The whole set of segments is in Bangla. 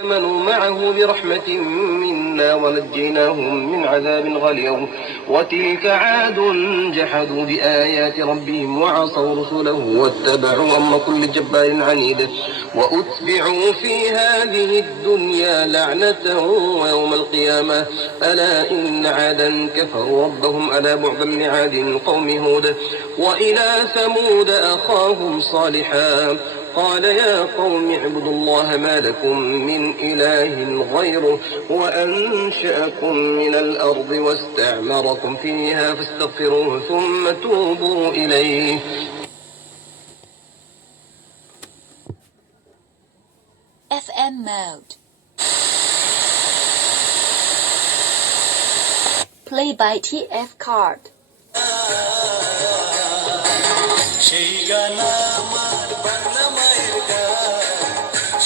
آمنوا معه برحمة منا ونجيناهم من عذاب غليظ وتلك عاد جحدوا بآيات ربهم وعصوا رسله واتبعوا أمر كل جبار عنيد وأتبعوا في هذه الدنيا لعنة ويوم القيامة ألا إن عادا كفروا ربهم ألا بعدا لعاد قوم هود وإلى ثمود أخاهم صالحا قال يا قوم اعبدوا الله ما لكم من إله غيره وأنشأكم من الأرض واستعمركم فيها فاستغفروه ثم توبوا إليه FM mode. Play by TF card. সেই গানা আমার বাংলা মায়ের গান,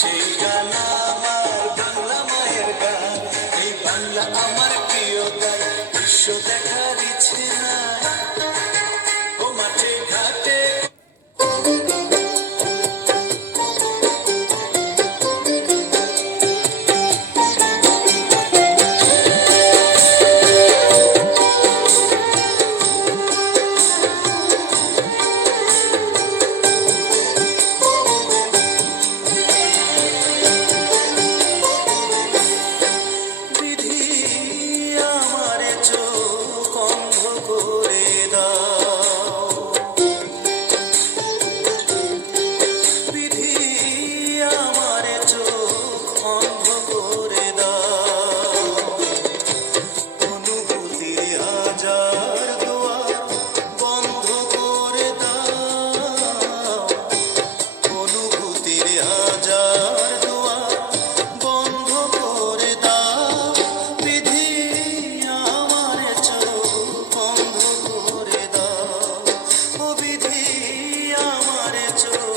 সেই গানা আমার বাংলা মায়ের গান, এই বাংলা আমার প্রিয় গান, বিশ্ব দেখার ইচ্ছে নাই ও মাঠে ঘাটে। আমার চোখ